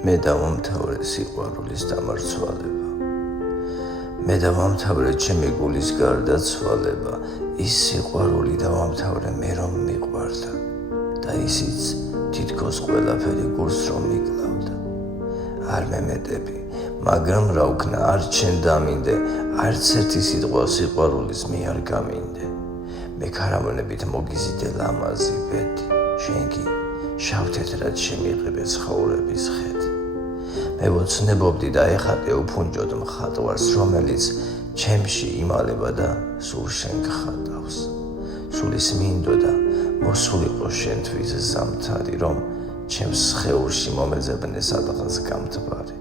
მე დავამთავრე სიყვარულის დამარცვალება. მე დავამთავრე ჩემი გულის გარდაცვალება. ის სიყვარული დავამთავრე მე რომ მიყვარდა და ისიც თითქოს ყველაფერი გულს რომ მიკლავდა. არ მემეტები, მაგრამ რა ვქნა, არ ჩემ დამინდე, არც ერთი სიტყვა სიყვარულის მე არ გამინდე. მე ქარავნებით მოგიზიდე ლამაზი ბედი, შენ კი შავთეთრად შემიყრიბე ცხოვრების ხედი. მე ვოცნებობდი და ეხატე უფუნჯოდ მხატვარს, რომელიც ჩემში იმალება და სულ შენ გხატავს. სულის მინდოდა მოსულიყო შენთვის ზამთარი, რომ ჩემს სხეულში მომეძებნე სადღაც გამთბარი.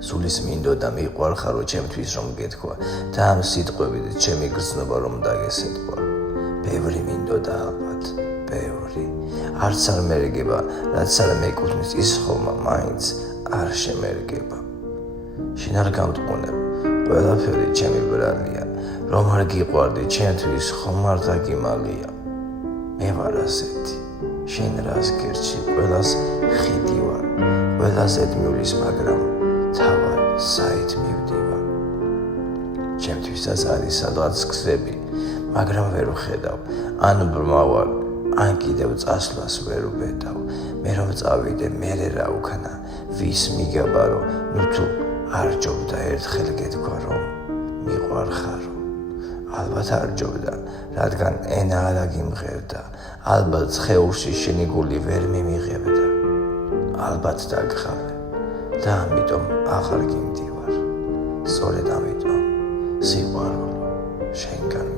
სულის მინდოდა მიყვარხარო ჩემთვის რომ გეთქვა და ამ სიტყვებით ჩემი გრძნობა რომ დაგესეთქვა. ბევრი მინდოდა ალბათ, ბევრი. არც არ მერგება, რაც არ მეკუთვნის ის ხომა მაინც არ შემერგება. შენ არ გამტყუნებ, ყველაფერი ჩემი ბრალია, რომ არ გიყვარდი ჩემთვის ხომ არ დაგიმალია. მე ვარ ასეთი, შენ რას გერჩი, ყველას ხიდი ვარ, ყველას ედმიulis, მაგრამ თავად საით მივდივარ. ჩემთვისაც არის სადღაც გზები, მაგრამ ვერ ვხედავ, ან ბრმავარ, ან კიდევ წასვლას ვერ ვბედავ. მე რომ წავიდე, მერე რა ვქნა, ვის მიგაბარო, ნუ თუ არ ჯობდა ერთხელ გეთქვა რომ მიყვარხარო. ალბათ არ ჯობდა, რადგან ენა არ აგიმღერდა, ალბათ სხეულში შენი გული ვერ მიმიღებდა. ალბათ დაგხალე და ამიტომ აღარ გიმდივარ. სწორედ ამიტომ სიყვარულო შენგან